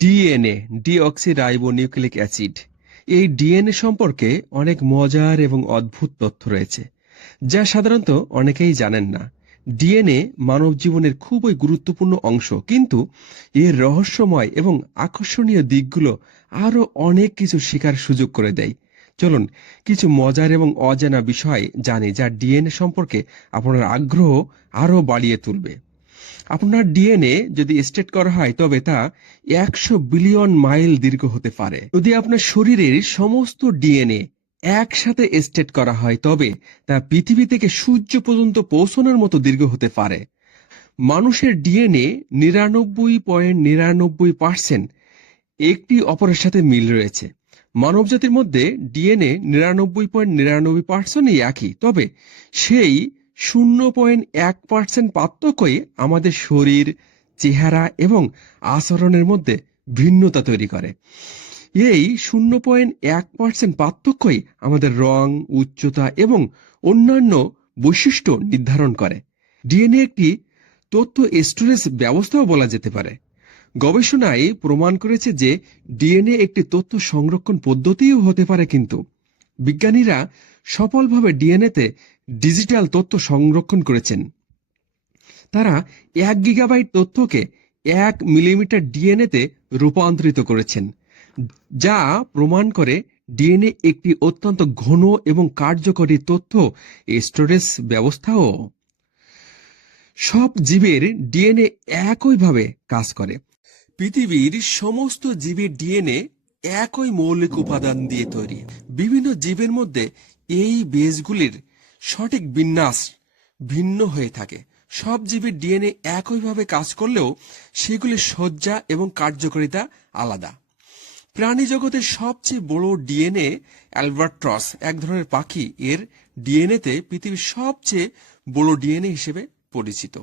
DNA deoxyribonucleic acid এই DNA সম্পর্কে অনেক মজার এবং অদ্ভুত তথ্য রয়েছে, যা সাধারণত অনেকেই জানেন না। ডিএনএ মানব জীবনের খুবই গুরুত্বপূর্ণ অংশ, কিন্তু এর রহস্যময় এবং আকর্ষণীয় দিকগুলো আরও অনেক কিছু শেখার সুযোগ করে দেয়। চলুন, কিছু মজার এবং অজানা বিষয় জানি, যা ডিএনএ সম্পর্কে আপনার আগ্রহ আরও বাড়িয়ে তুলবে। আপনার ডিএনএ যদি স্টেট করা হয়, তবে তা একশো বিলিয়ন মাইল দীর্ঘ হতে পারে। যদি আপনার শরীরের সমস্ত ডিএনএ একসাথে স্টেট করা হয়, তবে তা পৃথিবী থেকে সূর্য পর্যন্ত পৌঁছানোর মতো দীর্ঘ হতে পারে। মানুষের ডিএনএ নিরানব্বই পয়েন্ট নিরানব্বই পার্সেন্ট একটি অপরের সাথে মিল রয়েছে। মানবজাতির মধ্যে ডিএনএ নিরানব্বই পয়েন্ট নিরানব্বই পার্সেন্টই একই, তবে সেই শূন্য পয়েন্ট এক পার্সেন্ট পার্থক্যই আমাদের শরীর, চেহারা এবং আচরণের মধ্যে ভিন্নতা তৈরি করে। এই শূন্য পয়েন্ট এক পার্সেন্ট পার্থক্যই আমাদের রং, উচ্চতা এবং অন্যান্য বৈশিষ্ট্য নির্ধারণ করে। ডিএনএ একটি তথ্য স্টোরেজ ব্যবস্থাও বলা যেতে পারে। গবেষণায় প্রমাণ করেছে যে ডিএনএ একটি তথ্য সংরক্ষণ পদ্ধতিও হতে পারে কিন্তু। বিজ্ঞানীরা সফলভাবে ডিএনএতে ডিজিটাল তথ্য সংরক্ষণ করেছেন। তারা এক গিগাবাইট তথ্যকে এক মিলিমিটার ডিএনএতে রূপান্তরিত করেছেন, যা প্রমাণ করে ডিএনএ একটি অত্যন্ত ঘন এবং কার্যকরী তথ্য স্টোরেজ ব্যবস্থাও। সব জীবের ডিএনএ একইভাবে কাজ করে। পৃথিবীর সমস্ত জীবের ডিএনএ একই মৌলিক উপাদান দিয়ে তৈরি। বিভিন্ন জীবের মধ্যে এই বেসগুলির সঠিক বিন্যাস ভিন্ন হয়ে থাকে। সব জীবের ডিএনএ একইভাবে কাজ করলেও সেগুলির সজ্জা এবং কার্যকারিতা আলাদা। প্রাণী জগতের সবচেয়ে বড় ডিএনএ অ্যালবার্ট্রস এক ধরনের পাখি। এর ডিএনএতে পৃথিবীর সবচেয়ে বড় ডিএনএ হিসেবে পরিচিত।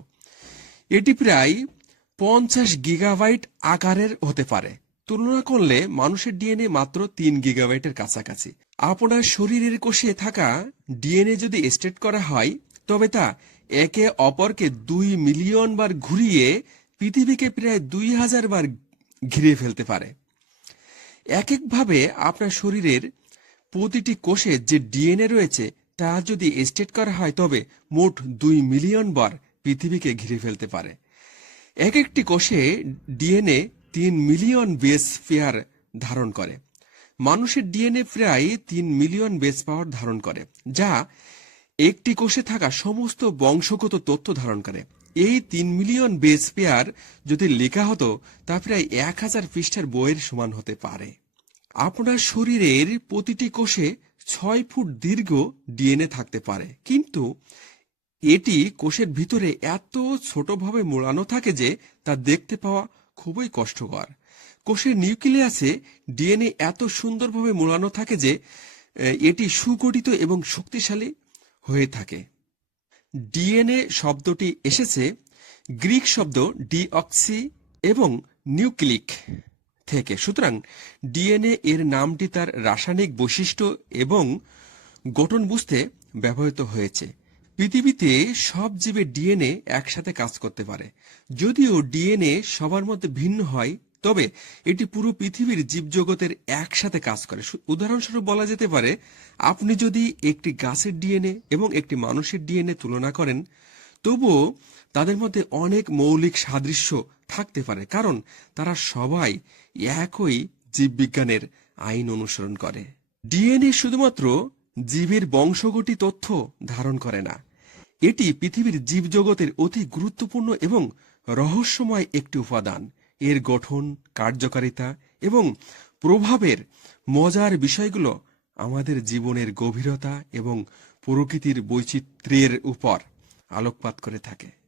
এটি প্রায় পঞ্চাশ গিগাবাইট আকারের হতে পারে। তুলনা করলে মানুষের ডিএনএ মাত্র তিন গিগাবাইটের কাছাকাছি। আপনার শরীরের কোষে থাকা ডিএনএ যদি স্টেট করা হয়, তবে তা একে অপরকে দুই মিলিয়ন বার ঘুরিয়ে পৃথিবীকে প্রায় দুই হাজার বার ঘিরে ফেলতে পারে। এক একভাবে আপনার শরীরের প্রতিটি কোষে যে ডিএনএ রয়েছে, তা যদি স্টেট করা হয়, তবে মোট দুই মিলিয়ন বার পৃথিবীকে ঘিরে ফেলতে পারে। এক একটি কোষে ডিএনএ তিন মিলিয়ন বেস পেয়ার ধারণ করে। মানুষের ডিএনএ প্রায় তিন মিলিয়ন বেস পাওয়ার ধারণ করে, যা একটি কোষে থাকা সমস্ত বংশগত তথ্য ধারণ করে। এই তিন মিলিয়ন বেস পেয়ার যদি লেখা হতো, তা প্রায় এক হাজার পৃষ্ঠার বইয়ের সমান হতে পারে। আপনার শরীরের প্রতিটি কোষে ছয় ফুট দীর্ঘ ডিএনএ থাকতে পারে। কিন্তু এটি কোষের ভিতরে এত ছোটভাবে মোড়ানো থাকে যে, তা দেখতে পাওয়া খুবই কষ্টকর। কোষের নিউক্লিয়াসে ডিএনএ এত সুন্দরভাবে মোড়ানো থাকে যে এটি সুগঠিত এবং শক্তিশালী হয়ে থাকে। ডিএনএ শব্দটি এসেছে গ্রিক শব্দ ডিঅক্সি এবং নিউক্লিক থেকে। সুতরাং ডিএনএ এর নামটি তার রাসায়নিক বৈশিষ্ট্য এবং গঠন বুঝতে ব্যবহৃত হয়েছে। পৃথিবীতে সব জীবের ডিএনএ একসাথে কাজ করতে পারে। যদিও ডিএনএ সবার মধ্যে ভিন্ন হয়, তবে এটি পুরো পৃথিবীর জীবজগতের একসাথে কাজ করে। উদাহরণস্বরূপ বলা যেতে পারে, আপনি যদি একটি গাছের ডিএনএ এবং একটি মানুষের ডিএনএ তুলনা করেন, তবুও তাদের মধ্যে অনেক মৌলিক সাদৃশ্য থাকতে পারে, কারণ তারা সবাই একই জীববিজ্ঞানের আইন অনুসরণ করে। ডিএনএ শুধুমাত্র জীবের বংশগতি তথ্য ধারণ করে না। এটি পৃথিবীর জীবজগতের অতি গুরুত্বপূর্ণ এবং রহস্যময় একটি উপাদান। এর গঠন, কার্যকারিতা এবং প্রভাবের মজার বিষয়গুলো আমাদের জীবনের গভীরতা এবং প্রকৃতির বৈচিত্র্যের উপর আলোকপাত করে থাকে।